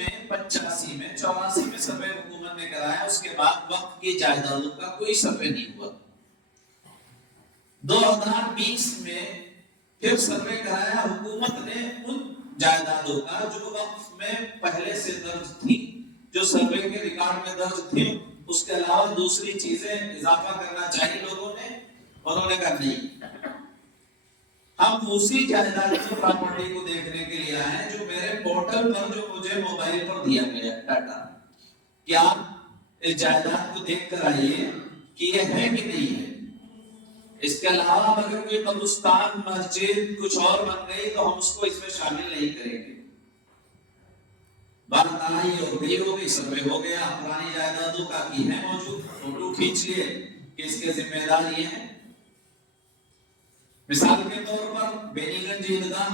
में 85 में 84 में सर्वे हुकूमत ने कराया, उसके बाद वक्त की जायदादों का कोई सर्वे नहीं हुआ। 2020 में फिर सर्वे कराया हुकूमत ने उन जायदादों का जो वक्त में पहले से दर्ज थी, जो सर्वे के रिकॉर्ड में दर्ज थी, उसके अलावा दूसरी चीजें इजाफा करना चाहिए लोगों ने, उन्होंने कहा नहीं। हम उसी जायदाद की प्रॉपर्टी को देखने के लिए आए जो मेरे पोर्टल पर, जो मुझे मोबाइल पर दिया गया डाटा, क्या इस जायदाद को देख कर आइए कि ये है कि नहीं है। इसके अलावा अगर कोई कब्रिस्तान, मस्जिद कुछ और बन गई तो हम उसको इसमें शामिल नहीं करेंगे। बात आई और गई हो गई, सर्वे हो गया, पुरानी जायदादों का की है मौजूद, फोटो खींच लिए कि इसके जिम्मेदार ये हैं। मिसाल के तौर पर बेनीगंज ईदगाह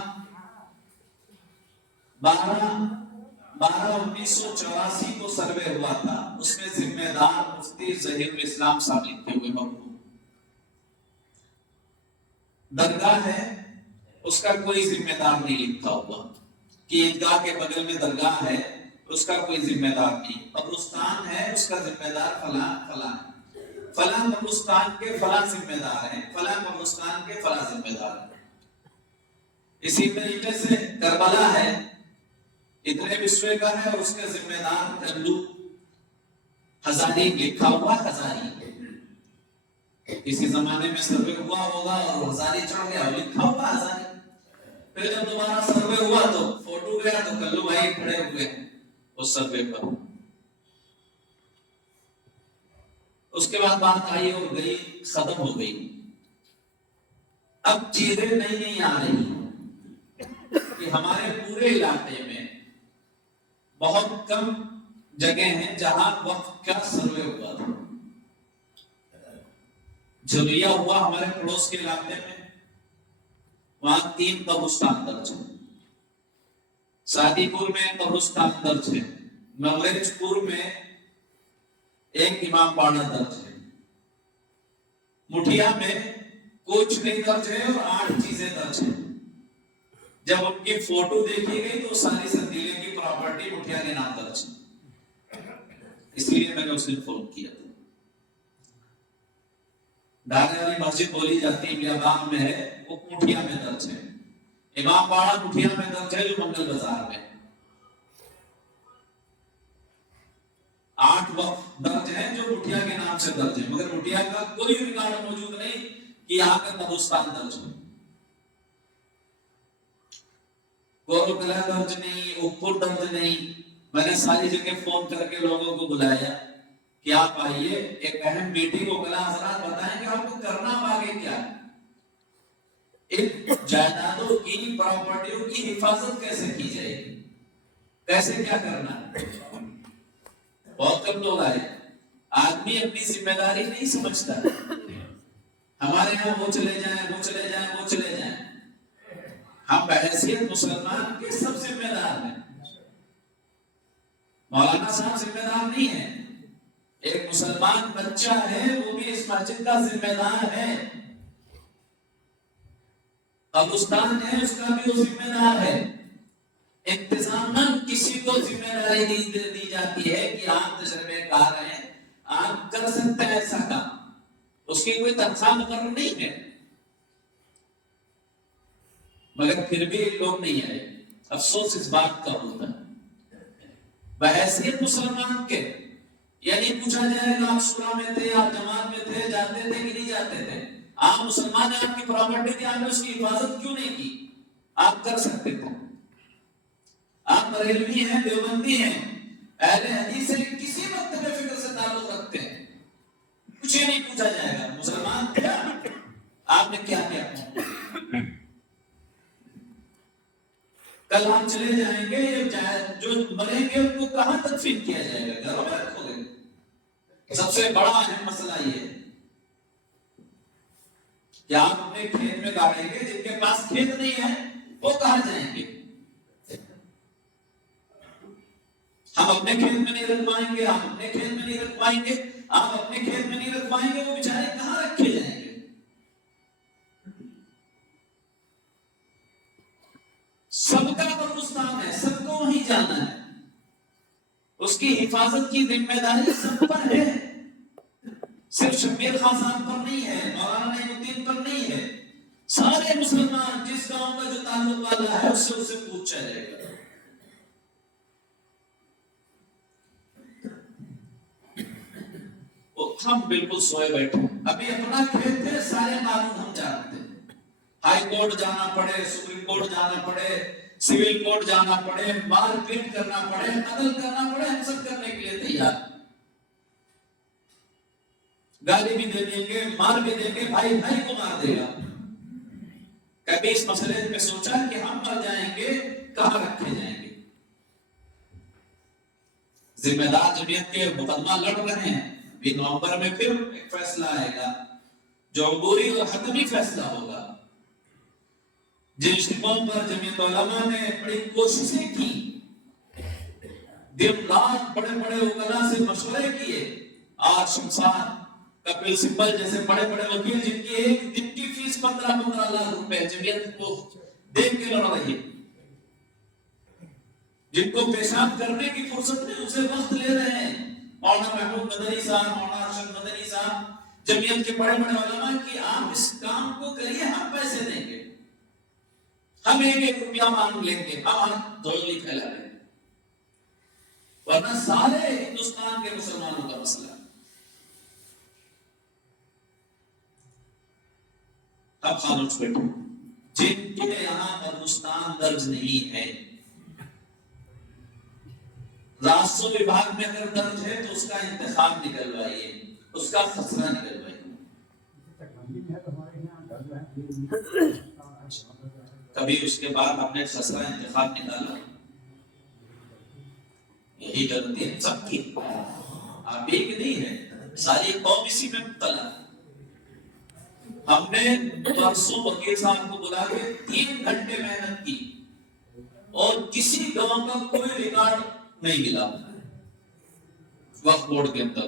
12/1984 को सर्वे हुआ था, उसमें जिम्मेदार मुफ्ती ज़हीरुल इस्लाम साहब लिखे हुए मखदूम। दरगाह है, उसका कोई जिम्मेदार नहीं लिखा हुआ कि ईदगाह के बगल में दरगाह है, उसका कोई जिम्मेदार नहीं। कब्रिस्तान है, उसका जिम्मेदार फलां फलां है, फलां कब्रिस्तान के फलां जिम्मेदार हैं, फलां कब्रिस्तान के फलां जिम्मेदार हैं। इसी तरीके से करबला है, इतने विश्व का है और उसके जिम्मेदार कल्लू हजारी लिखा हुआ, हजारी इसी जमाने में सर्वे हुआ होगा और हजारी चढ़ गया, लिखा हुआ हजारी। फिर जब दोबारा सर्वे हुआ तो फोटो गया तो कल्लू भाई खड़े हुए उस सर्वे पर। उसके बाद बात आई और गई, खत्म हो गई। अब चीजें नई नई आ रही कि हमारे पूरे इलाके में बहुत कम जगह हैं जहां वक्त का सर्वे हुआ था। झुलिया हुआ हमारे पड़ोस के इलाके में, वहां 3 कब्रिस्तान दर्ज है। शादीपुर में कब्रिस्तान दर्ज है, नवरेजपुर में एक इमाम बाड़ा दर्ज है, मुठिया में कुछ नहीं दर्ज है और 8 चीजें दर्ज है। जब उनकी फोटो देखी गई तो सारी संदीले की प्रॉपर्टी मुठिया के नाम दर्ज है, इसलिए मैंने उसे फोन किया था। डाले वाली मस्जिद बोली जाती है मियाबाग में है, वो मुठिया में दर्ज है। इमाम बाड़ा मुठिया में दर्ज है, जो मंगल बाजार में। 8 वक्त दर्ज है जो मुठिया के नाम से दर्ज है, मगर मुठिया का कोई रिकॉर्ड मौजूद नहीं कि यहाँ का कब्रिस्तान दर्ज है। गोरखला दर्ज नहीं, उपपुर दर्ज नहीं। मैंने सारी जगह फोन करके लोगों को बुलाया कि आप आइए, एक अहम मीटिंग हो गया, हजरात बताएंगे आपको करना आगे क्या, इन जायदादों की, प्रॉपर्टियों की हिफाजत कैसे की जाएगी, कैसे क्या करना है। बहुत कम लोग आए, आदमी अपनी जिम्मेदारी नहीं समझता। हमारे यहाँ वो चले जाए, वो चले जाए, वो चले जाए, हम बहैसियत मुसलमान के सब जिम्मेदार हैं। मौलाना साहब जिम्मेदार नहीं है, एक मुसलमान बच्चा है वो भी इस मस्जिद का जिम्मेदार है। कब्रिस्तान है, उसका भी वो जिम्मेदार है। इंतजामन किसी को जिम्मेदारी दी जाती है कि आप तजर्बेकार हैं, आप कर सकते हैं ऐसा काम, उसकी कोई तनख्वाह मुकर्रर नहीं है, मगर फिर भी लोग नहीं आए। अफसोस इस बात का होता है। बहैसियत मुसलमान के, यानी पूछा जाएगा आप सूरा में थे, आप जमात में थे, जाते थे कि नहीं जाते थे, आप मुसलमान हैं, आपकी प्रॉपर्टी थी, आपने उसकी हिफाजत क्यों नहीं की, आप कर सकते थे। आप बरेलवी हैं, देवबंदी हैं, अहले हदीस से किसी वक्त में फिक्र से ताल्लुक रखते हैं, कुछ ही नहीं पूछा जाएगा मुसलमान क्या आपने क्या किया। कल हम चले जाएंगे, जो मरेंगे उनको कहां तदफीन किया जाएगा, घरों में रखोगे। सबसे बड़ा अहम मसला ये है कि आप अपने खेत में गाड़ेंगे, जिनके पास खेत नहीं है वो कहां जाएंगे। हम अपने खेत में नहीं रख पाएंगे, आप अपने खेत में नहीं रख पाएंगे, आप अपने खेत में नहीं रख पाएंगे, वो बेचारे कहां रखे जाएंगे। सबका कब्रिस्तान है, सबको वहीं जाना है। उसकी हिफाजत की जिम्मेदारी सब पर है, सिर्फ शब्बीर खान साहब पर नहीं है, मौलाना नईमुद्दीन पर नहीं है। सारे मुसलमान जिस गांव का जो ताल्लुक वाला है उससे उसे पूछा जाएगा। हम बिल्कुल सोए बैठे, अभी अपना खेत है, सारे कानून हम जानते हैं। हाई कोर्ट जाना पड़े, सुप्रीम कोर्ट जाना पड़े, सिविल कोर्ट जाना पड़े, मारपीट करना पड़े, कत्ल करना पड़े, हम सब करने के लिए तैयार। गाली भी दे देंगे, मार भी देंगे, भाई भाई को मार देगा। कभी इस मसले पे सोचा कि हम मर जाएंगे कहां रखे जाएंगे? जिम्मेदार जमीयत के मुकदमा लड़ रहे हैं, नवंबर में फिर एक फैसला आएगा जो अबूरी और हतमी फैसला होगा। जिन शिकों पर जमीयत उलमा ने बड़ी कोशिशें की, दिन रात बड़े बड़े उकला से मशवरे किए, आज शमशान, कपिल सिब्बल जैसे बड़े बड़े वकील जिनकी एक दिन की फीस 15-15 लाख रुपए जमीयत को दे के लड़ रही है, जिनको पेशाब करने की फुर्सत में उसे वक्त ले रहे हैं, मौलाना महमूद मदनी साहब, मौलाना अरशद मदनी साहब, जमीयत के बड़े बड़े उलमा कि आप इस काम को करिए, हम पैसे देंगे, हम 1-1 रुपया मांग लेंगे, हम धोली फैला लेंगे, वरना सारे हिंदुस्तान के मुसलमानों का मसला। अब खामोश बैठो, जिनके यहाँ हिंदुस्तान दर्ज नहीं है, राजस्व विभाग में अगर दर्ज है तो उसका इंतखाब निकलवाइए, उसका खसरा निकलवाइए। कभी उसके बाद अपने खसरा इंतखाब निकाला, यही गलती है सबकी, आप एक नहीं है, सारी कौम इसी में मुब्तला। हमने परसों वकील साहब को बुला के 3 घंटे मेहनत की और किसी गांव का कोई रिकॉर्ड नहीं मिला वक्फ बोर्ड के अंदर।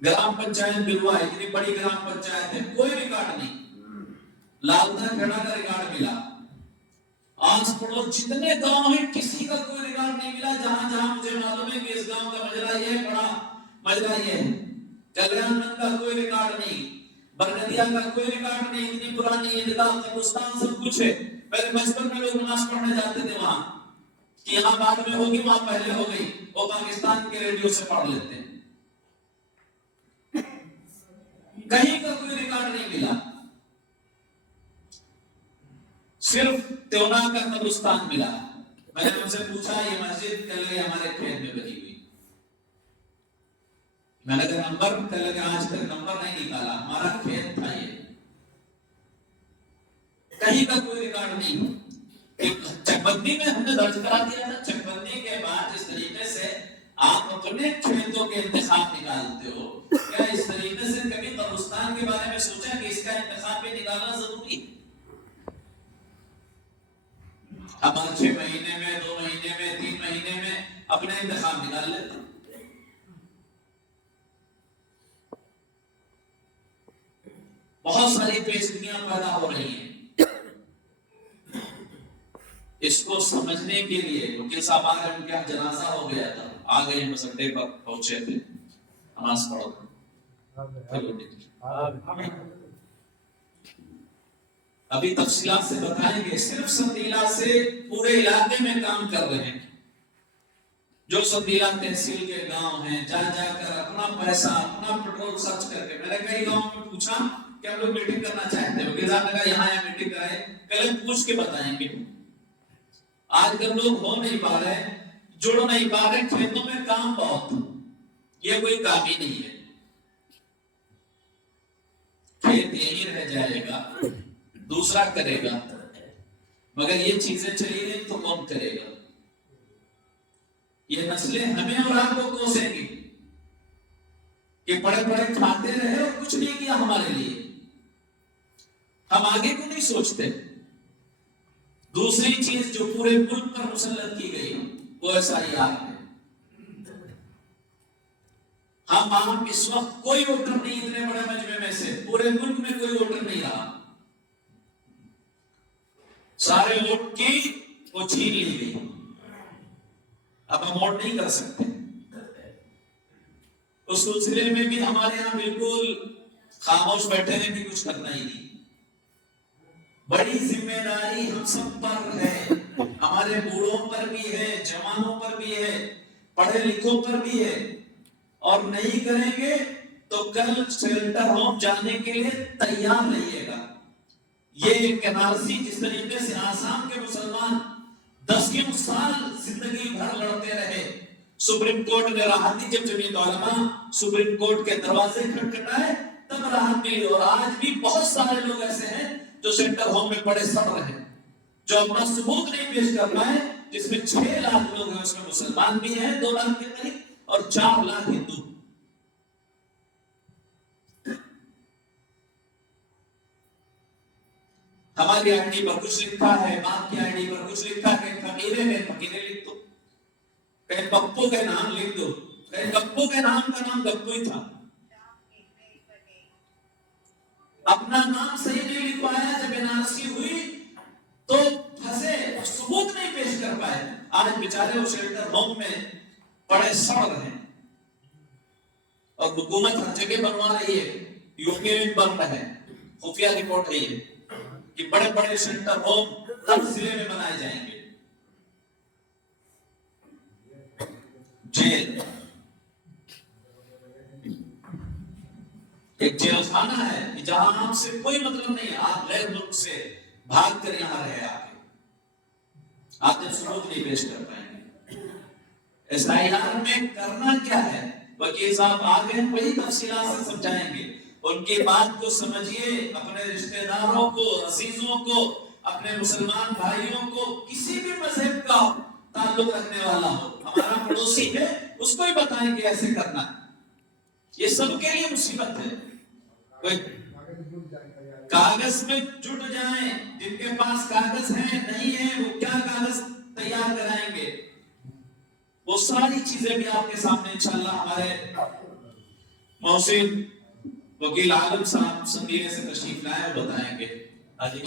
ग्राम पंचायत बिलवा, इतनी बड़ी ग्राम पंचायत है, कोई रिकॉर्ड नहीं। लालता खेड़ा का रिकॉर्ड मिला, आस पड़ोस जितने गांव हैं किसी का कोई रिकॉर्ड नहीं मिला। जहां जहां मुझे मालूम है कि इस गांव का मजरा ये है, बड़ा मजरा ये है, कल्याणमंद का कोई रिकॉर्ड नहीं, बरगदिया का कोई रिकॉर्ड नहीं, इतनी पुरानी ईदगाह कब्रिस्तान सब कुछ है। पहले बचपन में लोग नमाज पढ़ने जाते थे वहां, कि यहाँ बाद में होगी, वहां पहले हो गई, वो पाकिस्तान के रेडियो से पढ़ लेते हैं। कहीं का कोई रिकॉर्ड नहीं मिला, सिर्फ त्योना का कब्रिस्तान मिला। मैंने उनसे पूछा ये मस्जिद कल हमारे खेत में बनी हुई, मैंने कहा नंबर, कल आज तक नंबर नहीं निकाला, हमारा खेत था ये। कहीं का कोई रिकॉर्ड नहीं। चकबंदी में हमने दर्ज करा दिया था। चकबंदी के बाद जिस तरीके से आप अपने खेतों के इंतखाब निकालते हो, क्या इस तरीके से कभी कब्रिस्तान के बारे में सोचा कि इसका इंतखाब भी निकालना जरूरी है? हम 6 महीने में, 2 महीने में, 3 महीने में अपने इंतखाब निकाल लेते हैं। बहुत सारी पेचीदगियां पैदा हो रही हैं। इसको समझने के लिए वकील साहब आ गए, उनके यहाँ जनाजा हो गया था, आ गए, मसल्ले पर पहुंचे थे, नमाज पढ़ो। अभी तफसीलात से बताएंगे। सिर्फ संदीला से पूरे इलाके में काम कर रहे हैं, जो संदीला तहसील के गांव हैं, जा जाकर अपना पैसा, अपना पेट्रोल खर्च करके। मैंने कई गांव में पूछा कि हम लोग मीटिंग करना चाहते हैं, वकील साहब ने कहा यहाँ मीटिंग कराए, पहले पूछ के बताएंगे। आजकल लोग हो नहीं पा रहे, जुड़ नहीं पा रहे, खेतों में काम बहुत, ये कोई काम ही नहीं है, खेत यही रह जाएगा, दूसरा करेगा, मगर ये चीजें चली गई तो कौन करेगा? ये नस्लें हमें और आपको कोसेंगी कि पड़े पड़े खाते रहे और कुछ नहीं किया हमारे लिए, हम आगे को नहीं सोचते। दूसरी चीज जो पूरे मुल्क पर मुसल्लत की गई वो SIR है। हम आप इस वक्त कोई वोटर नहीं, इतने बड़े मजमे में से पूरे मुल्क में कोई वोटर नहीं रहा, सारे वोट की वो छीन ली गई। अब हम और नहीं कर सकते। उस सिलसिले में भी हमारे यहाँ बिल्कुल खामोश बैठे हैं कि कुछ करना ही नहीं। बड़ी जिम्मेदारी हम सब पर है, हमारे बूढ़ों पर भी है, जवानों पर भी है, पढ़े लिखों पर भी है। और नहीं करेंगे तो कल शेल्टर होम जाने के लिए तैयार रहिएगा। ये एनआरसी जिस तरीके से आसाम के मुसलमान 10 साल जिंदगी भर लड़ते रहे, सुप्रीम कोर्ट ने राहत दी। जब जमीयत उलमा सुप्रीम कोर्ट के दरवाजे खटखटाए तब राहत मिली। और आज भी बहुत सारे लोग ऐसे हैं जो सेंटर होम में पड़े सड़ रहे हैं, जो अपना सबूत नहीं पेश कर पाए, जिसमें 6 लाख लोग हैं, उसमें मुसलमान भी हैं 2 लाख के करीब और 4 लाख हिंदू। हमारी आईडी पर कुछ लिखा है, बाप की आईडी पर कुछ लिखा है, फकीरे में फकीरे लिख दो, कहीं पप्पू के नाम लिख दो, कहीं गप्पू के नाम का नाम गप्पू ही था। अपना नाम सही नहीं लिखवाया, जब एनआरसी हुई तो फंसे, सबूत नहीं पेश कर पाए। आज बेचारे वो शेल्टर होम में पड़े सड़ रहे हैं। और हुकूमत हर जगह बनवा रही है, यूपी में बन रहे हैं। खुफिया रिपोर्ट है ये कि बड़े बड़े सेंटर होम हर जिले में बनाए जाएंगे। जेल, एक जेल खाना है कि जहां आपसे कोई मतलब नहीं है, आप गैर मुल्क से भाग कर यहां रहे, आप जब सबूत नहीं पेश कर पाएंगे। एसआईआर में करना क्या है, वकील साहब आगे वही तफसीलात से समझाएंगे। उनकी बात को समझिए, अपने रिश्तेदारों को, अजीजों को, अपने मुसलमान भाइयों को, किसी भी मजहब का ताल्लुक रखने वाला हो, हमारा पड़ोसी है, उसको ही बताएं कि ऐसे करना। ये सबके लिए मुसीबत है। कोई कागज में जुट जाए, जिनके पास कागज है नहीं है वो क्या कागज तैयार कराएंगे, वो सारी चीजें भी आपके सामने इंशाअल्लाह हमारे मोहसिन वकील आलम साहब संगीने से तशरीफ लाए और बताएंगे। आगे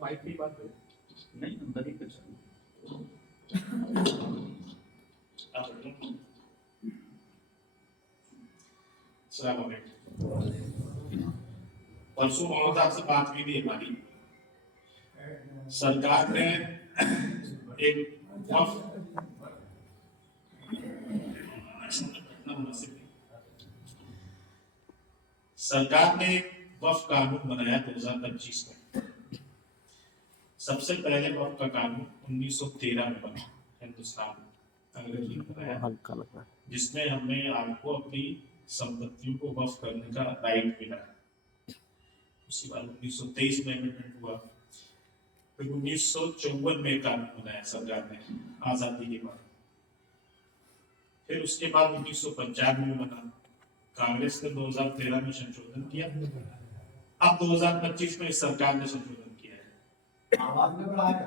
माइक की बात है नहीं, अंदर ही कुछ परसों मौलाना साहब से बात हुई थी हमारी। सरकार ने एक वक्फ कानून बनाया 2025 में। सबसे पहले वक्फ का कानून 1913 में बना हिंदुस्तान में, अंग्रेजी में बनाया, जिसमें हमें आपको अपनी संपत्तियों को वक्फ करने का राइट मिला। उसके बाद 1923 में अमेंडमेंट हुआ, फिर 1954 में कानून बनाया सरकार ने आजादी के बाद। फिर उसके बाद 1995 में बना, कांग्रेस ने 2013 में संशोधन किया, अब 2025 में इस सरकार ने संशोधन किया है। आवाज में बढ़ाया,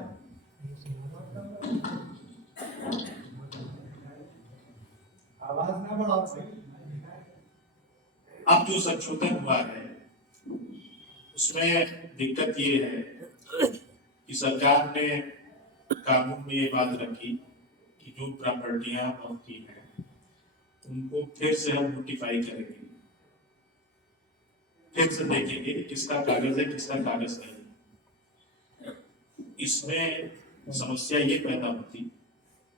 आवाज में बढ़ाओ। अब जो संशोधन हुआ है उसमें दिक्कत ये है कि सरकार ने कानून में ये बात रखी कि जो प्रॉपर्टियां वक्फ की हैं उनको फिर से हम नोटिफाई करेंगे, फिर से देखेंगे किसका कागज है किसका कागज नहीं। इसमें समस्या ये पैदा होती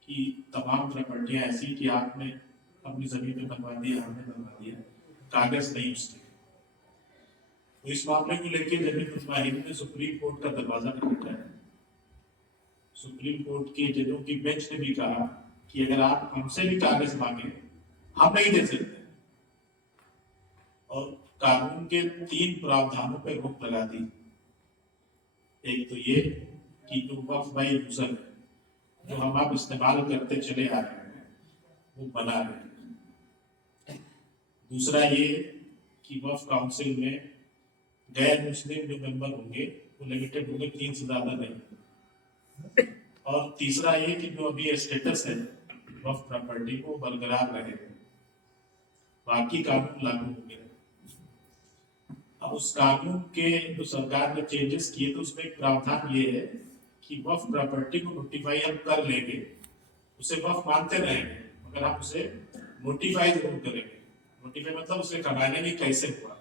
कि तमाम प्रॉपर्टियां ऐसी कि आपने अपनी जमीन पे बनवा दिया, हमने बनवा दिया, कागज नहीं उसके। तो इस मामले को लेकर जमीन मुतमाहिन ने सुप्रीम कोर्ट का दरवाजा खटखटाया। सुप्रीम कोर्ट के जजों की बेंच ने भी कहा कि अगर आप हमसे भी कागज मांगे हम नहीं दे सकते, और कानून के 3 प्रावधानों पर रोक लगा दी। एक तो ये कि जो वक्फ बाय यूजर है, जो हम आप इस्तेमाल करते चले आ रहे हैं वो बना रहे। दूसरा ये कि वक्फ काउंसिल में गैर मुस्लिम जो मेंबर होंगे वो लिमिटेड होंगे, 3 से ज्यादा नहीं। और तीसरा ये कि जो अभी स्टेटस है वक्फ प्रॉपर्टी को बरकरार रहे। बाकी कानून लागू हो गए। अब उस कानून के जो सरकार ने चेंजेस किए तो उसमें एक प्रावधान ये है कि वक्फ प्रॉपर्टी को नोटिफाई हम कर लेंगे, उसे वक्फ मानते रहेंगे, मगर आप उसे नोटिफाई जरूर करेंगे। नोटिफाई मतलब उसे कमाने में कैसे हुआ।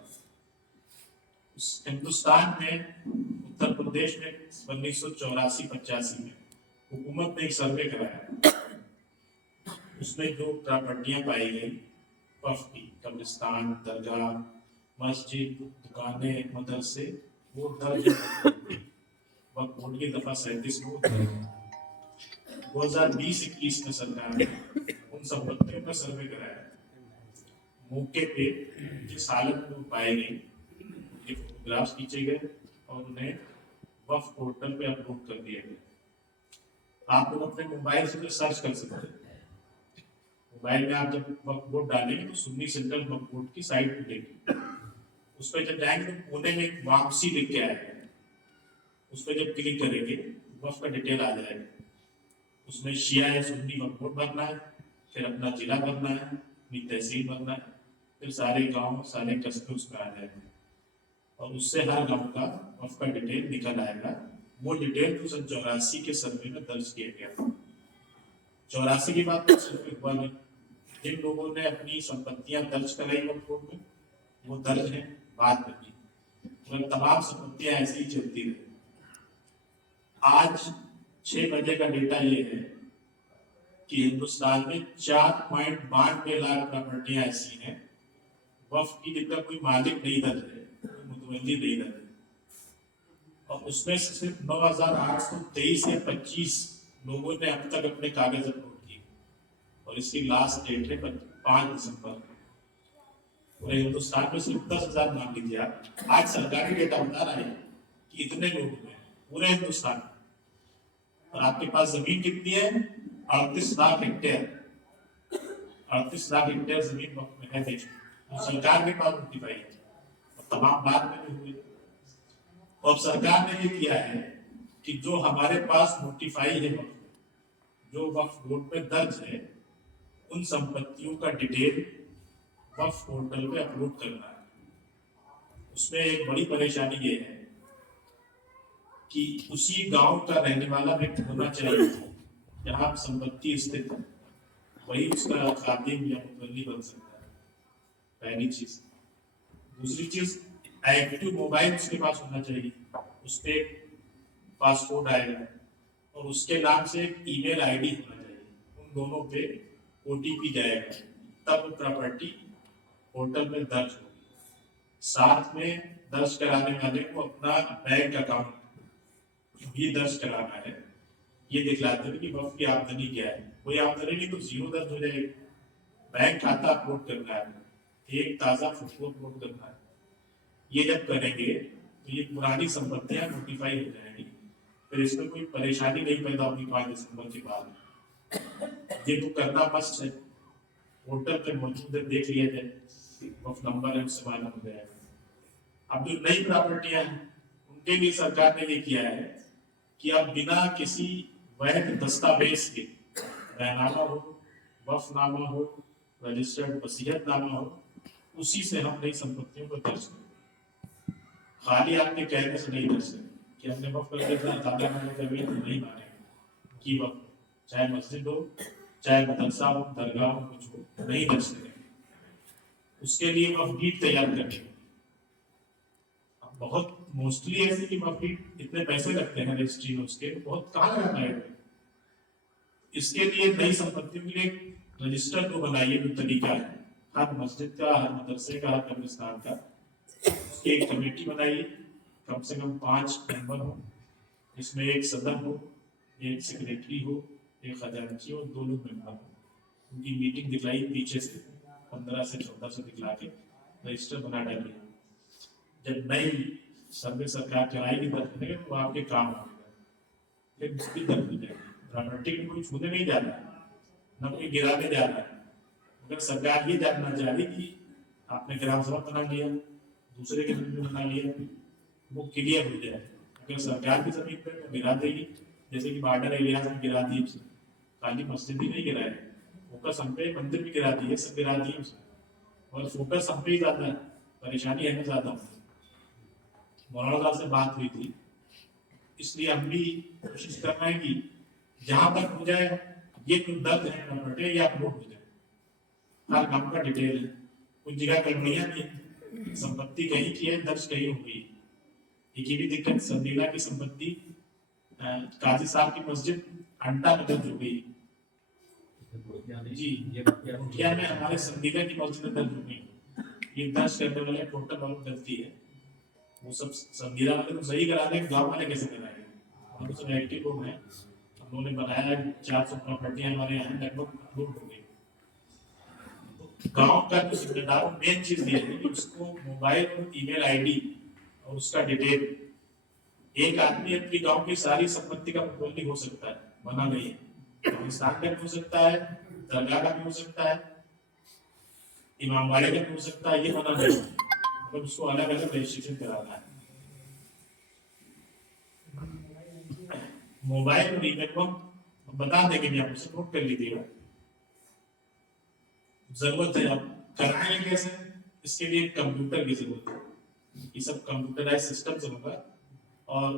हिंदुस्तान में उत्तर प्रदेश में 1984-85 में हुकूमत ने एक सर्वे कराया, उसमें जो प्रॉपर्टियां पाई गई वक्फ की, कब्रिस्तान, दरगाह, मस्जिद, दुकानें, मदरसे, वो दर्ज वक्फ बोर्ड की दफा 37 में 2020-21 में सरकार ने उन संपत्तियों का सर्वे कराया। मौके पे जिस हालत में पाए गए उनके फोटोग्राफ्स खींचे गए और उन्हें वक्फ पोर्टल पे अपलोड कर दिया गया। आप लोग अपने मोबाइल से सर्च कर सकते हैं। मोबाइल में आप जब वक्फ बोर्ड डालेंगे तो सुन्नी सेंट्रल वक्फ बोर्ड की साइट मिलेगी, उस पर जब जाएंगे तो कोने में एक वापसी लिख के आएगा, उस पर जब क्लिक करेंगे वक्फ का डिटेल आ जाएगा। उसमें शिया है सुन्नी वक्फ बोर्ड भरना है, फिर अपना जिला भरना है, अपनी तहसील भरना है, फिर सारे गांव सारे कस्बे उसमें आ जाएंगे और उससे हर गांव का वक्फ का डिटेल निकल आएगा। वो डिटेल तो 84 के सर्वे में दर्ज किया गया। 84 की बात तो सिर्फ हुआ नहीं, जिन लोगों ने अपनी संपत्तियां दर्ज कराई वक्फ बोर्ड में वो दर्ज है बाद में भी, मगर तमाम संपत्तियां ऐसी ही चलती रही। आज 6 बजे का डेटा ये है कि हिंदुस्तान में 4.92 लाख प्रॉपर्टियां ऐसी हैं वक्फ की जिनका कोई मालिक नहीं दर्ज है, कोई मुतवल्ली नहीं दर्ज है, और उसमें से सिर्फ 9,823 या 25 लोगों ने अब तक अपने कागज अपलोड किए और इसकी लास्ट डेट है 5 दिसंबर। पूरे हिंदुस्तान में सिर्फ 10,000 मान लीजिए आप, आज सरकारी डेटा बता रहा है कि इतने लोग हुए पूरे हिंदुस्तान में। और आपके पास जमीन कितनी है? 38 लाख हेक्टेयर। 38 लाख हेक्टेयर जमीन वक्त में है देश में, तो सरकार के पास नोटिफाई है और तमाम बाद में भी हुए। और सरकार ने ये किया है कि जो हमारे पास नोटिफाई है वक्त, जो वक्फ बोर्ड में दर्ज है, उन संपत्तियों का डिटेल वक्फ पोर्टल पे अपलोड करना है। उसमें एक बड़ी परेशानी ये है कि उसी गांव का रहने वाला व्यक्ति होना चाहिए जहां संपत्ति स्थित है, वही उसका खादिम या मुतवल्ली बन सकता है, पहली चीज। दूसरी चीज, एक्टिव मोबाइल उसके पास होना चाहिए, उस पर पासपोर्ट आएगा और उसके नाम से एक ईमेल आईडी होना चाहिए, उन दोनों पे OTP जाएगा, तब प्रॉपर्टी पोर्टल में दर्ज होगी। साथ में दर्ज कराने वाले को अपना बैंक अकाउंट भी दर्ज कराना है, ये दिखलाते हुए कि वक्फ की आमदनी क्या है। कोई आमदनी नहीं तो जीरो दर्ज हो जाएगी। बैंक खाता अपलोड करना है, एक ताजा फोटो अपलोड करना है। ये जब करेंगे तो ये पुरानी संपत्तियां नोटिफाई हो जाएंगी, फिर इसमें कोई परेशानी नहीं पैदा होगी 5 दिसंबर के बाद। ये तो करना मस्ट है, पोर्टल पे मौजूद है, देख लिया जाए, वक्फ नंबर है उससे मालूम हो जाएगा। अब जो नई प्रॉपर्टियां हैं उनके लिए सरकार ने ये किया है कि अब बिना किसी वैध दस्तावेज के, बैनामा हो, वक्फनामा हो, रजिस्टर्ड वसीयतनामा हो, उसी से हम नई संपत्तियों को दर्ज करें। खाली आपके कहने से नहीं दर्ज करें कि हमने वक्फ कर दिया दादा मैंने जमीन तो नहीं मानेंगे कि वक्फ, चाहे मस्जिद हो, चाहे मदरसा हो, दरगाह हो, कुछ हो, नहीं दर्ज करेंगे। उसके लिए वक्फ डीड तैयार करनी होगी। बहुत मोस्टली ऐसे कि वक्फ डीड इतने पैसे लगते हैं रजिस्ट्री में, उसके बहुत कहाँ लगाना है। इसके लिए नई संपत्तियों के लिए रजिस्टर तो बनाइए, जो तरीका है, हर मस्जिद का, हर मदरसे का, हर कब्रिस्तान का, उसकी एक कमेटी बनाइए, कम से कम 5 मेंबर हो, इसमें एक सदर हो, एक सेक्रेटरी हो, एक खजांची और 2 लोग मेंबर हो। उनकी मीटिंग दिखलाई पीछे से 15 से 14 से दिखला के रजिस्टर बना डालिए। जब नई सर्वे सरकार चलाएगी दर्ज करेंगे तो आपके काम आएगा, फिर उसकी दर्ज हो जाएगी। प्रॉपर्टी को कोई छूने नहीं जा रहा है, न कोई गिराने जा रहा है। अगर सरकार ये जानना चाह रही कि आपने ग्राम सभा बना लिया, दूसरे के जमीन में बना लिया, वो क्लियर हो जाए। अगर सरकार की जमीन पर तो गिरा देगी, जैसे कि बॉर्डर एरिया में गिरा दी, खाली मस्जिद ही नहीं गिराए, उसका संपे मंदिर भी गिरा दिए, सब गिरा दिए उसने। और फोकस हम पे ही ज्यादा है, परेशानी हमें ज्यादा होती है। मौलाना साहब से बात हुई थी, इसलिए हम भी कोशिश कर रहे हैं कि जहां तक हो जाए ये जो दर्द है प्रॉपर्टी ये अपलोड हो जाए, हर काम का डिटेल है। कुछ जगह गड़बड़ियां भी हैं, संपत्ति कहीं की है दर्ज कहीं हो गई। एक ये भी दिक्कत, संदीला की संपत्ति काजी साहब की मस्जिद अंटा में दर्ज हो गई जी, मुखिया में हमारे संदीला की मस्जिद में दर्ज हो गई। ये दर्ज करने वाले टोटल बहुत गलती है, वो सब संदीला वाले तो सही करा दें, गाँव वाले कैसे कराएंगे? हम तो सब एक्टिव लोग हैं, हम लोगों ने बनाया 400 प्रॉपर्टियां हमारे यहाँ लगभग अपलोड हो गई। गांव का जो जिम्मेदार मेन चीज ये है कि उसको मोबाइल और ईमेल आईडी और उसका डिटेल, एक आदमी अपनी गांव की सारी संपत्ति का मुतवल्ली हो सकता है, मना नहीं है। पाकिस्तान का भी हो सकता है, दरगाह का भी हो सकता है, इमामबाड़े का भी हो सकता है, ये मना नहीं है, मतलब उसको अलग अलग रजिस्ट्रेशन कराना है। मोबाइल और ईमेल को बता देंगे, आप उसे नोट कर लीजिएगा, जरूरत है। अब कराएंगे कैसे? इसके लिए कंप्यूटर की जरूरत है, ये सब कंप्यूटराइज सिस्टम से होगा, और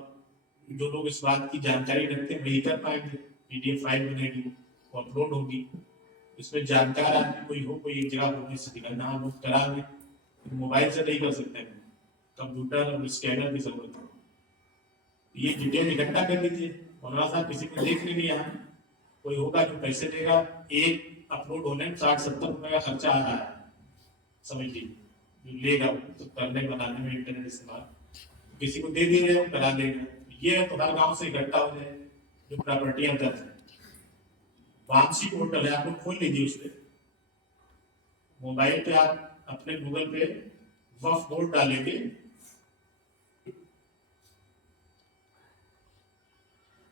जो लोग इस बात की जानकारी रखते हैं वही कर पाएंगे। पीडीएफ फाइल बनेगी, वो अपलोड होगी, इसमें जानकार आदमी कोई हो, कोई एक जगह होगी जहाँ लोग करा लें, तो मोबाइल से नहीं कर सकते हैं, कंप्यूटर और स्कैनर की जरूरत है। ये डिटेल इकट्ठा कर लीजिए, मौलाना साहब किसी को देख लेंगे, यहाँ कोई होगा जो पैसे देगा, एक अपलोड होने में 60-70 रुपए का खर्चा आ रहा है, समझ लीजिए, जो लेगा तो करने बनाने में इंटरनेट इस्तेमाल, किसी को दे दिए वो करा देगा। ये तो हर गांव से इकट्ठा हो जाए जो प्रॉपर्टियां दर्ज है। वापसी पोर्टल है, आप लोग खोल लीजिए, उस पर मोबाइल पे आप अपने गूगल पे वक्फ बोर्ड डालेंगे,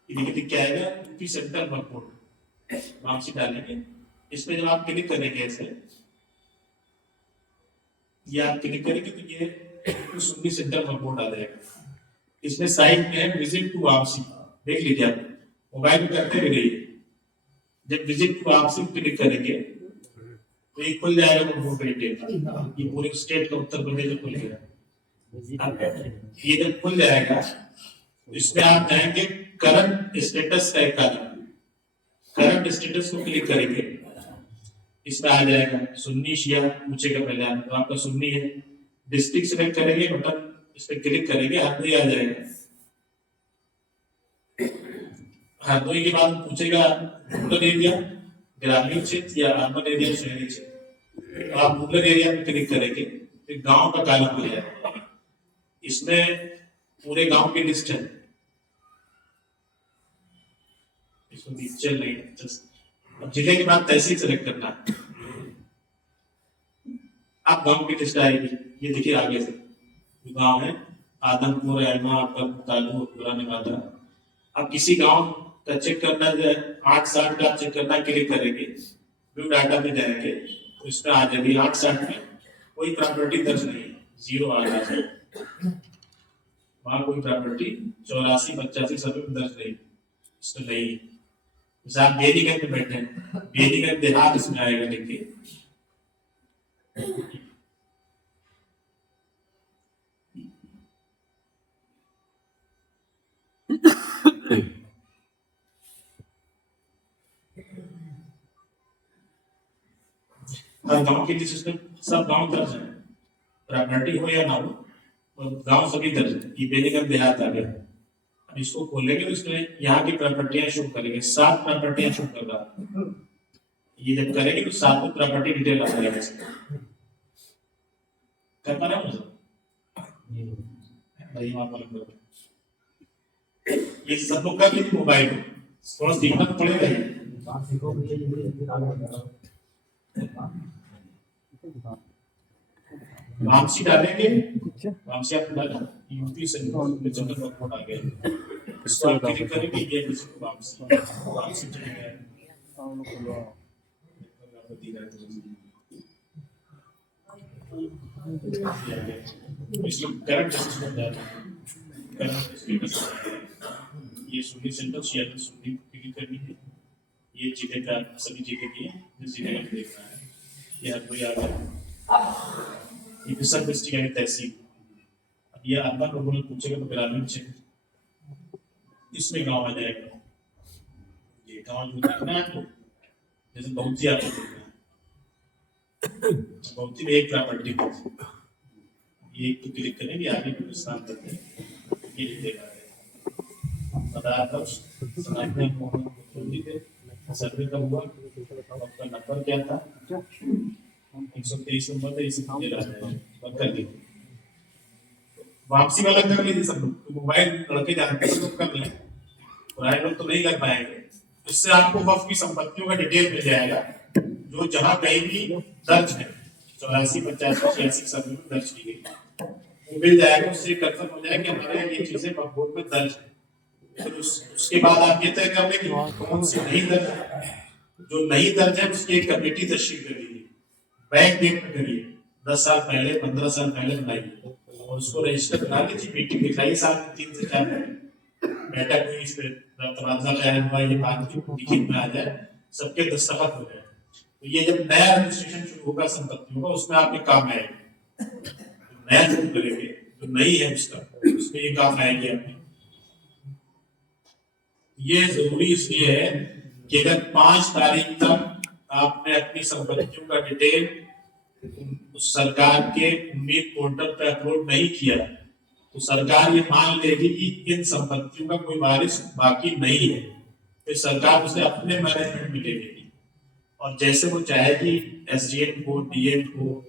लिख के आएगा यूपी सेंटर वक्फ बोर्ड, वापसी डालेंगे, इसमें जब आप क्लिक करेंगे ऐसे, ये आप क्लिक करेंगे तो ये सुन्नी सेंटर वक्फ बोर्ड आ जाएगा। इसमें साइड में है विजिट टू वापसी, देख लीजिए, आप मोबाइल पे करते रहिए, जब विजिट टू वापसी क्लिक करेंगे तो ये खुल जाएगा वक्फ बोर्ड डिटेल, ये पूरे स्टेट का उत्तर प्रदेश खुल गया। ये जब खुल जाएगा इसमें आप जाएंगे करंट स्टेटस टाइप का, करंट स्टेटस को क्लिक करेंगे, इसमें आ जाएगा सुन्नी शिया पूछेगा पहले, आप तो आपका सुन्नी है, डिस्ट्रिक्ट सिलेक्ट करेंगे, बटन इस पे क्लिक करेंगे, हरदोई आ जाएगा। हरदोई के बाद पूछेगा रूरल एरिया, ग्रामीण क्षेत्र या अर्बन एरिया, शहरी क्षेत्र, तो आप रूरल एरिया में क्लिक करेंगे, फिर गांव का कॉलम आ जाएगा, इसमें पूरे गांव की लिस्ट है, इसको चल रही है। अब जिले के बाद तहसील सेलेक्ट करना है, आप गांव की लिस्ट आएगी, ये देखिए आगे से गांव है आदमपुर, एलमा, तालू, पुराना। अब किसी गांव का चेक करना है, 8-60 का चेक करना, क्लिक करेंगे, व्यू डाटा में जाएंगे तो इसमें आ जाएगी 8-60 में कोई प्रॉपर्टी दर्ज नहीं है, 0 आ जाएगा, वहां कोई प्रॉपर्टी 84-85 सभी में दर्ज नहीं, इसमें नहीं है। जैसे आप बेनीगंज में बैठे हैं, बेनीगंज देहात इसमें आएगा, देखिए हर गांव के जिस उसमें सब गांव दर्ज है, प्रॉपर्टी हो या ना हो, तो गांव सभी दर्ज है। ये बेनीगंज देहात आ गया, अब इसको खोलेंगे तो इसमें यहाँ की प्रॉपर्टियां शो करेंगे, 7 प्रॉपर्टियां शो कर रहा है, ये जब करेंगे तो 7 प्रॉपर्टी डिटेल आ जाएगा, कर पा रहे हो ये सब लोग कर लीजिए, मोबाइल थोड़ा सीखना तो पड़ेगा ही। वापसी डालेंगे, वापसी आप डालें, यूपी से जनरल रिपोर्ट आ गया, इसको आप क्लिक करेंगे, ये वापसी वापसी चलेगा, इसमें करंट सिस्टम डालना, करंट स्टेटस, ये सुन्नी सेंटर शिया सुन्नी क्लिक करनी है, ये जिले का सभी जिले की जिले का देखना है, ये हर कोई आ गया, ये विसर्ग डिस्ट्रिक्ट यानी तहसील। अब ये अर्बन रूरल पूछेगा तो ग्रामीण क्षेत्र, इसमें गांव आ जाएगा। ये गांव जो देखना है आपको, जैसे बहुत आपको देखना है, बहुत में एक प्रॉपर्टी ये एक तो क्लिक करेंगे, आगे हिंदुस्तान करते हैं, ये देखा है पदार्थ सर्वे कब हुआ, आपका नंबर क्या था, 123 नंबर था, इसे बंद कर दी। वापसी वाला कर लीजिए सब लोग, तो मोबाइल लड़के जानते हैं लोग कर लें, पुराने लोग तो नहीं कर पाएंगे। इससे आपको वक्फ की संपत्तियों का डिटेल मिल जाएगा, जो जहां कहीं भी दर्ज है, 84, 85, 86 सब में दर्ज की गई, वो मिल जाएगा। उससे कंफर्म हो जाएगा कि हमारे ये चीजें वक्फ बोर्ड में दर्ज है। फिर उसके बाद आप ये तय कर लें कि कौन सी नहीं दर्ज है। जो नहीं दर्ज है उसकी एक कमेटी तश्कील कर लीजिए, बैंक डेट में करिए, 10 साल पहले 15 साल पहले बनाइए और उसको रजिस्टर बना लीजिए। मीटिंग दिखाइए साल में 3 से 4 बैठक हुई, इस पे तबादला ख्याल हुआ, ये बात लिखित में आ जाए, सबके दस्तखत हो जाए। तो ये जब नया रजिस्ट्रेशन शुरू होगा संपत्तियों का, उसमें आपके काम आएगा। नया शुरू करेंगे जो नहीं है उसका, उसमें ये काम आएगी आपकी। ये जरूरी इसलिए है कि अगर 5 तारीख तक आपने अपनी संपत्तियों का डिटेल उस सरकार के उम्मीद पोर्टल पर अपलोड नहीं किया, तो सरकार ये मान लेगी कि इन संपत्तियों का कोई वारिस बाकी नहीं है। फिर सरकार उसे अपने मैनेजमेंट में ले लेगी और जैसे वो चाहेगी एसडीएम को, डीएम को,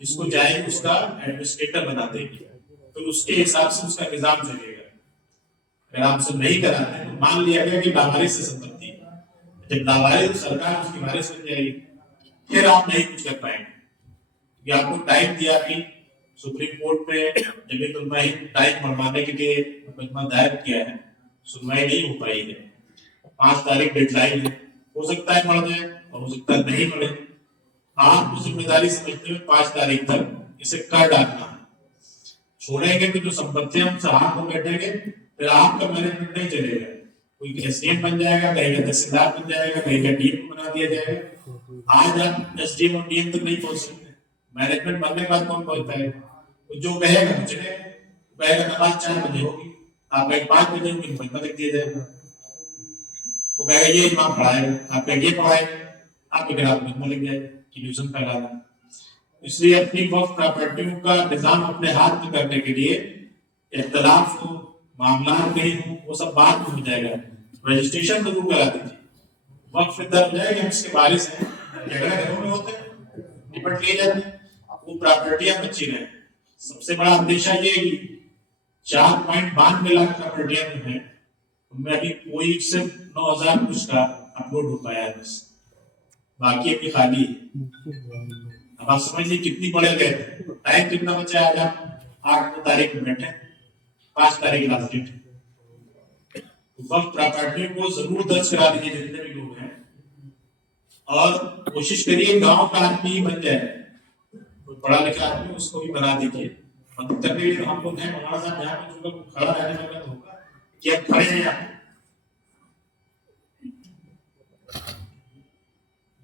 जिसको चाहेगी उसका एडमिनिस्ट्रेटर बना देगी। तो उसके हिसाब से उसका निजाम चलेगा। अगर आप सब नहीं कराते तो मान लिया गया कि लावारिस से संपत्ति, जब लावारिस सरकार उसकी वारिस बन जाएगी, फिर आप नहीं कुछ कर पाएंगे। आपको टाइम दिया कि सुप्रीम कोर्ट में जमीयतुल टाइम बढ़वाने के लिए मुकदमा दायर किया है, सुनवाई नहीं हो पाई है। 5 तारीख डेडलाइन है, हो सकता है बढ़ जाए और हो सकता है नहीं बढ़े। आपको जिम्मेदारी समझते हुए 5 तारीख तक इसे कर डालना है। छोड़ेंगे तो जो संपत्ति हम हाथ में बैठेंगे, फिर आपका मैनेजमेंट नहीं चलेगा। कोई एसडीएम बन जाएगा, कहीं का तहसीलदार बन जाएगा, कहीं का डीएम बना दिया जाएगा। आज आप एसडीएम और डीएम तक नहीं पहुंच सकते, मैनेजमेंट बनने के बाद कौन पहुंचता है? तो जो कहेगा चले, कहेगा नमाज 4 बजे होगी, आप कहें 5 बजे होगी, मुकदमा लिख दिया जाएगा। वो कहेगा ये इमाम पढ़ाएगा, आप कहेंगे ये पढ़ाएगा, आपके खिलाफ मुकदमा लिख जाएगा कि न्यूज़न फैलाना। इसलिए अपनी वक्फ प्रॉपर्टियों का निजाम अपने हाथ में करने के लिए इख्तलाफ हो, मामला नहीं हो, वो सब बात हो जाएगा। रजिस्ट्रेशन जरूर करा दीजिए, वक्फ दर्ज हो जाएगा, इसके वारिस हैं, झगड़ा घरों में होते हैं, निपट लिए जाते हैं, वो प्रॉपर्टियां बची रहे। सबसे बड़ा अंदेशा ये है कि 4.92 लाख प्रॉपर्टियां जो हैं, उनमें अभी कोई सिर्फ 9,000 कुछ का अपलोड हो पाया है, बस बाकी अभी खाली है। अब आप समझ लीजिए कितनी बड़े गए। टाइम कितना बचा है? आज आप 8 तारीख में बैठे, 5 तारीख लास्ट डेट। वक्त प्रॉपर्टियों को जरूर दर्ज करा दीजिए जितने भी लोग हैं, और कोशिश करिए गांव का आदमी बन जाए, कोई पढ़ा लिखा आदमी उसको भी बना दीजिए। मदद करने के लिए हम लोग हैं, हमारा साथ जहाँ पे जो खड़ा रहने वाला होगा कि आप खड़े हैं यहाँ,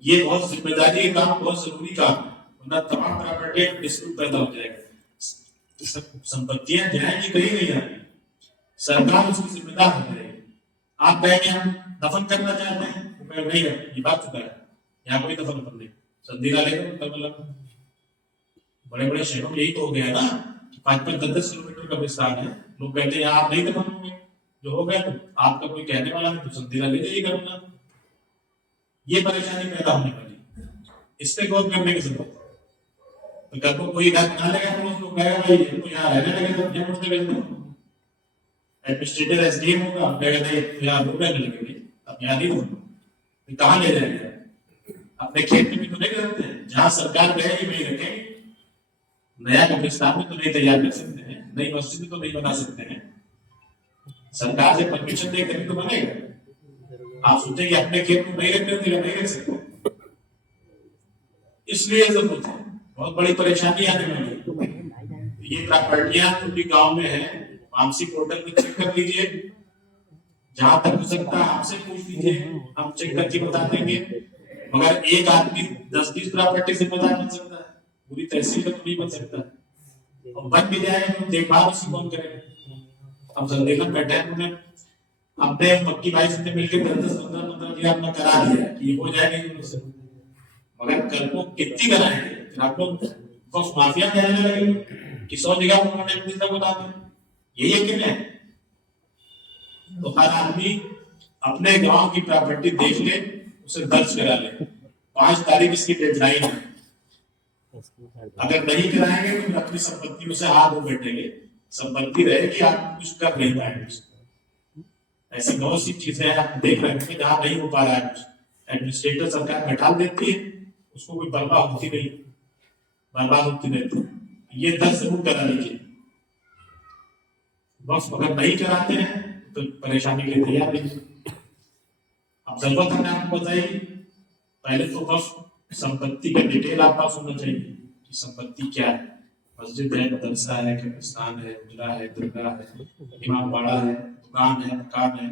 ये बहुत जिम्मेदारी का काम, बहुत जरूरी काम है, वरना तमाम प्रॉपर्टी डिस्प्यूट पैदा हो जाएगा। संपत्तियां जाएंगी कहीं नहीं जाएंगी, सरकार उसकी जिम्मेदार हो जाएगी। आप कहेंगे हम दफन करना चाहते हैं, तो नहीं है, ये बात चुका है, यहाँ कोई दफन नहीं, संधि डालेगा। बड़े बड़े शहरों में यही तो हो गया ना, 5-5, 10-10 किलोमीटर का विस्तार है, लोग कहते हैं आप नहीं दफन होंगे, जो हो गया तो आपका कोई कहने वाला नहीं, तो संधि ले जाइए करूंगा। ये परेशानी पैदा होने वाली, इस पे गौर करने की जरूरत है। तो कल को कोई घर बना लेगा तो उसको कहेगा भाई तो यहाँ रहने लगे, तो जब उठते गए एडमिनिस्ट्रेटर एसडीएम होगा, कहेगा नहीं तो यहाँ लोग रहने लगेंगे, अब यहाँ नहीं होगा, कहाँ ले जाएंगे? अपने खेत में भी तो नहीं रखते, जहाँ सरकार कहेगी वही रखेंगे। नया कब्रिस्तान में तो नहीं तैयार कर सकते हैं, नई मस्जिद तो नहीं बना सकते हैं, सरकार से परमिशन दे तभी तो बनेगा। आप सोचें कि अपने खेत में नहीं रखते, नहीं रख सकते, इसलिए जरूरत है, बहुत बड़ी परेशानी आने वाली है। ये प्रॉपर्टियां जो भी गांव में है, वामसी पोर्टल पे चेक कर लीजिए, जहां तक हो सकता है हमसे पूछ लीजिए, हम चेक करके बता देंगे। मगर एक आदमी 10-20 प्रॉपर्टी से पता कर सकता है, पूरी तहसील का तो नहीं बन सकता, और बन भी जाए तो देखभाल उसकी कौन करेगा। अब जल्दीकन बैठे हैं, उन्होंने अपने मक्की भाई से मिलकर 10-15 अपना करा दिया कि हो जाएगा उनसे, मगर कल को कितनी कराएंगे? फिर आप लोग वक्फ माफिया कहने लगेंगे कि 100 जगह उन्होंने मिलता बता दें, यही है कि नहीं? तो हर आदमी अपने गांव की प्रॉपर्टी देख ले, उसे दर्ज करा ले, 5 तारीख इसकी डेडलाइन है। अगर नहीं कराएंगे तो अपनी संपत्तियों से हाथ धो बैठेंगे, संपत्ति रहेगी, आप कुछ कर नहीं पाएंगे। ऐसी बहुत सी चीजें आप देख रहे हैं जहां नहीं हो पा रहा है, कुछ एडमिनिस्ट्रेटर सरकार बैठा देती है, उसको कोई बर्बाद होती नहीं, बर्बाद होती रहती। ये 10 जरूर करा लीजिए। वक्फ अगर नहीं कराते हैं तो परेशानी के लिए तैयार रहिए। अब जरूरत हमने आपको बताई, पहले तो वक्फ संपत्ति का डिटेल आपके पास होना चाहिए कि संपत्ति क्या है, मस्जिद है, मदरसा है, कब्रिस्तान है, उजला है, दरगाह है, इमाम बाड़ा है, दुकान है, मकान है,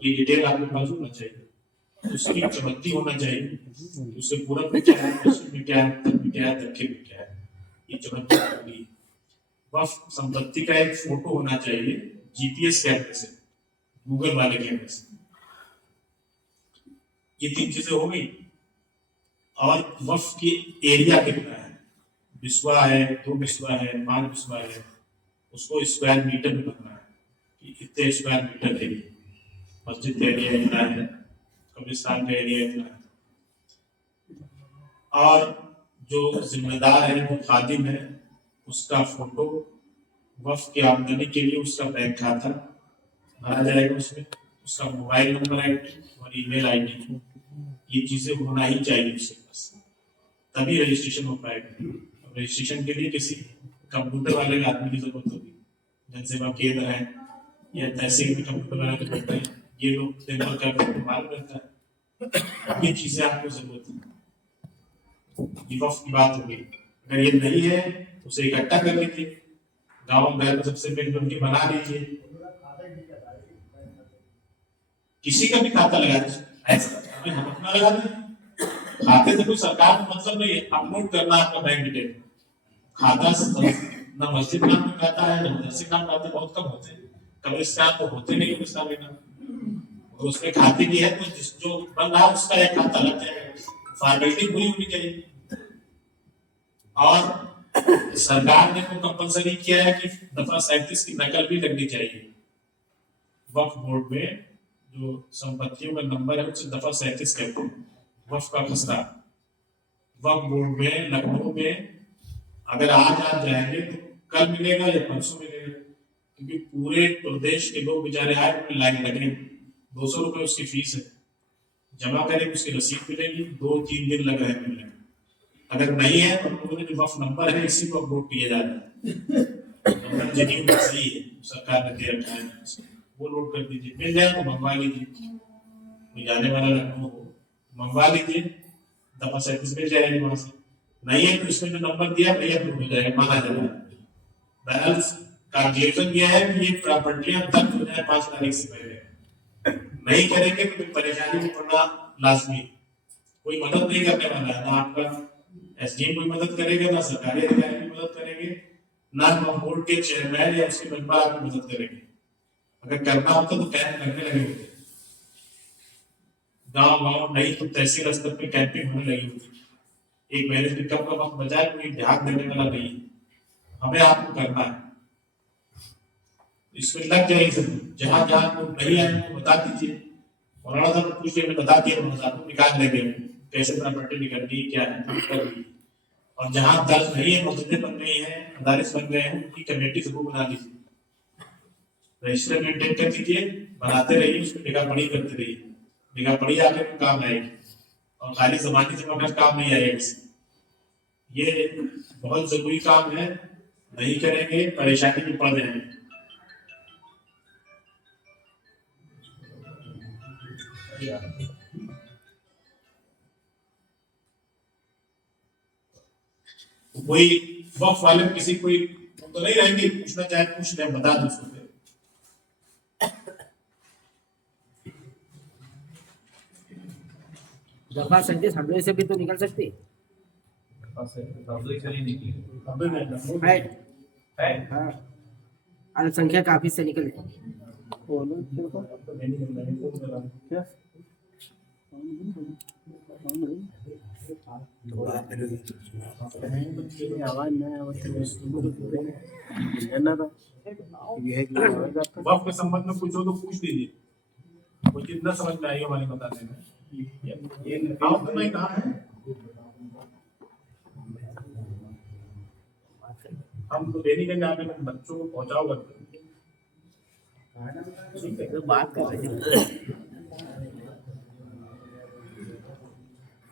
ये डिटेल आपके पास होना चाहिए। उसकी चमत्ती होना चाहिए, उसके पूरब में क्या है, पश्चिम में क्या है, उत्तर में क्या है, दक्षिण में क्या है, ये चमत्ती होगी। वक्फ संपत्ति का एक फोटो होना चाहिए जीपीएस कैमरे से, गूगल वाले कैमरे से। ये 3 चीजें हो गई। और वक्फ की एरिया कितना है, बिस्वा है, 2 बिस्वा है, 5 बिस्वा है, उसको स्क्वायर मीटर में रखना है कि इतने स्क्वायर मीटर एरिया, मस्जिद का एरिया इतना है, कब्रिस्तान का एरिया इतना है। और जो जिम्मेदार है, वो खादिम है, उसका फोटो, वक्फ की आमदनी के लिए उसका बैंक खाता भरा जाएगा, उसमें उसका मोबाइल नंबर और ईमेल आईडी, ये चीजें होना ही चाहिए उसके पास, तभी रजिस्ट्रेशन हो पाएगा। रजिस्ट्रेशन के लिए किसी कंप्यूटर वाले आदमी की जरूरत होगी, जनसेवा केंद्र है या तहसील में कंप्यूटर वाला तो बैठते हैं, ये लोग दिन भर का मालूम रहता है, ये चीजें आपको जरूरत है। वक्फ की बात होगी। अगर ये नहीं है तो उसे इकट्ठा कर लीजिए, गाँव घर में सबसे मिलकर के बना लीजिए, किसी का भी खाता लगा दीजिए, ऐसा हम अपना लगा दें, खाते से कोई सरकार को मतलब नहीं है, अपलोड करना आपका बैंक डिटेल। खाता ना मस्जिद नाम में खाता है, ना मदरसे नाम खाते बहुत कम होते हैं, कब्रिस्तान तो होते नहीं कब्रिस्तान में नाम, तो उसमें खाते की है तो जो बन रहा है उसका एक खाता लग जाएगा, फॉर्मेलिटी पूरी होनी चाहिए। और सरकार ने को कंपलसरी किया है कि दफा 37 की नकल भी लगनी चाहिए। वक्फ बोर्ड में जो संपत्तियों का नंबर है उसे दफा 37 कहते हैं, वक्फ का खसरा। वक्फ बोर्ड में लखनऊ में अगर आज आप जाएंगे तो कल मिलेगा या परसों मिलेगा, क्योंकि पूरे प्रदेश के लोग बेचारे आए उनमें लाइन लगे, 200 रुपये उसकी फीस है, जमा करेंगे उसकी रसीद मिलेगी, 2-3 दिन लग रहे हैं मिलने। अगर नहीं है तो हम लोगों ने जो वक्फ नंबर है इसी को अपलोड किया जा रहा है, नंबर जेन्युइन सही है, सरकार ने दे रखा है, वो लोड कर दीजिए, मिल जाए तो मंगवा लीजिए, कोई जाने वाला लखनऊ हो मंगवा लीजिए, दफा 37 मिल जाएगी वहां से। नहीं है तो इसमें जो नंबर दिया भैया अप्रूव हो जाएगा, माना जाएगा। बैलेंस कैलकुलेशन यह है कि ये प्रॉपर्टियां दर्ज हो जाए 5 तारीख से पहले, नहीं करेंगे तो परेशानी में पड़ना लाजमी। कोई मदद नहीं करने वाला है, ना आपका एसडीएम कोई मदद करेगा, ना सरकारी अधिकारी की मदद करेंगे, ना बोर्ड के चेयरमैन या उसके मेंबर आपकी मदद करेंगे। अगर करना होता तो कैंप करने लगे होते, गांव नहीं तो तहसील स्तर पे कैंपिंग होने लगी होती। एक महीने से कम का वक्त बचाए, कोई ध्यान देने वाला नहीं है, हमें आपको करना है, इसमें लग जाएगी सब। जहां जहां लोग नहीं आए उनको बता दीजिए, मौलाना साहब पूछ के बता दिया, मौलाना साहब निकाल देंगे कैसे प्रॉपर्टी निकलनी है, क्या है कर दी। और जहां दर्ज नहीं है, मस्जिदें बन गई हैं, मदारिस बन गए हैं, उनकी कमेटी जरूर बना लीजिए, रजिस्टर मेंटेन कर दीजिए, बनाते रहिए, उसमें निगाह पड़ी करते रहिए, निगाह पड़ी आगे काम आएगी, और खाली जमानी से मगर काम नहीं आएगा। ये बहुत जरूरी काम है, नहीं करेंगे परेशानी में पड़ जाएंगे। कोई वक्फ वाले किसी कोई तो नहीं रहेंगे, पूछना चाहे पूछ ले, बता दो उसको। दफा 37 हमले से भी तो निकल सकती है। है हाँ अल्पसंख्यक ऑफिस से निकल क्या आवाज नहीं वक्त के संबंध में कुछ हो तो पूछ लीजिए, कुछ जितना समझ में आई हमारे बताने में। ये निकाल तो नहीं कहा है, हम तो देने के आगे बच्चों को पहुंचाओ करते बात कर रहे हैं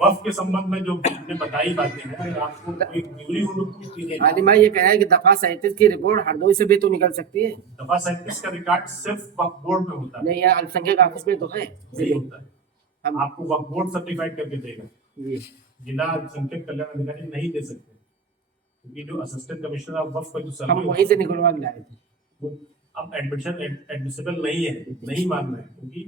वक्त के संबंध में जो आपने बताई बातें हैं, अगर आपको कोई क्यूरी हो तो पूछ लीजिए। आदि भाई ये कह रहा है कि दफा 37 की रिपोर्ट हरदोई से भी तो निकल सकती है। दफा 37 का रिकॉर्ड सिर्फ वक्फ बोर्ड में होता है, नहीं यार अल्पसंख्यक ऑफिस में तो है नहीं होता है। हम आपको वक्फ बोर्ड सर्टिफाइड करके देगा, जी जिला अल्पसंख्यक कल्याण अधिकारी नहीं दे सकते, क्योंकि जो असिस्टेंट कमिश्नर ऑफ वक्फ का जो हम सर्वे वहीं से निकलवा के लाए थे। वो अब एडमिसिबल नहीं है, नहीं मानना है, क्योंकि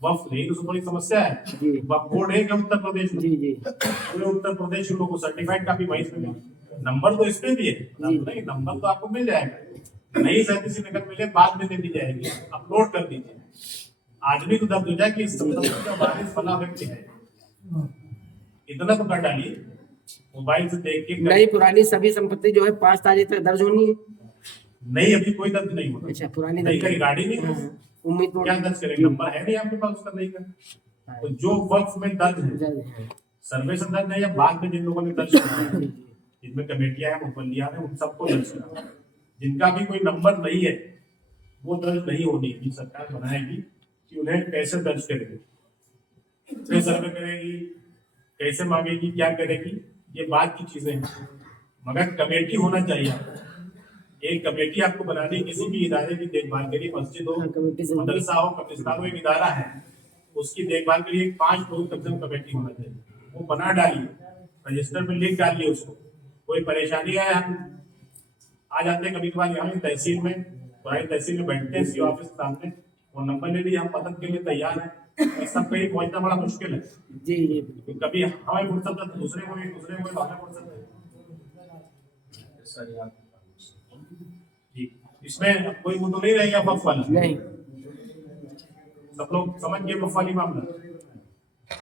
वक्फ नहीं तो बड़ी समस्या है। जी वक्फ बोर्ड है क्या उत्तर प्रदेश में? जी जी पूरे उत्तर प्रदेश के लोगों को सर्टिफाइड काफी वहीं से मिली, नंबर तो इसमें भी है, नहीं नंबर तो आपको मिल जाएगा, नहीं सर्टिफिकेट नकल मिले बाद में दे दी जाएगी, अपलोड कर दीजिए। आदमी को दर्द हो जाए कि इस संपत्ति का वारिस फला व्यक्ति है, इतना तो कर डालिए, मोबाइल से देख के नई पुरानी सभी संपत्ति जो है 5 तारीख तक दर्ज होनी है। नहीं, अभी कोई दर्ज नहीं होता, अच्छा पुरानी नहीं करी गाड़ी नहीं हाँ, है, उम्मीद क्या दर्ज करेंगे, नंबर है नहीं आपके पास उसका, नहीं का तो जो वक्फ में दर्ज है, सर्वे से दर्ज है या बाद में जिन लोगों ने दर्ज किया है, जिनमें कमेटियां हैं, मुखलिया हैं, उन सबको दर्ज करा। जिनका भी कोई नंबर नहीं है वो दर्ज नहीं होनी है, सरकार बनाएगी कि उन्हें कैसे दर्ज करेगी, कैसे सर्वे करेगी, कैसे मांगेगी, क्या करेगी, ये बात की चीजें हैं, मगर कमेटी होना चाहिए। एक कमेटी आपको बनानी, किसी भी इदारे की देखभाल के लिए, मस्जिद हो, मदरसा हो, कब्रिस्तान हो, एक इदारा है, उसकी देखभाल के लिए 5 लोग कम से कम कमेटी होना चाहिए। वो बना डालिए, रजिस्टर में लिख डालिए उसको, कोई परेशानी आए हम आ जाते हैं कभी कभार यहाँ तहसील में, पुरानी तहसील में बैठते हैं, सीओ ऑफिस के सामने, वो नंबर ले लिए, हम मदद के लिए तैयार हैं, सब कहीं पहुंचना बड़ा मुश्किल है जी जी तो कभी हमें फुर्सत है तो दूसरे को हमें फुर्सत है जी। इसमें कोई वो तो नहीं रहेगा वक्फ वाला, नहीं सब लोग समझ गए वक्फ वाली मामला।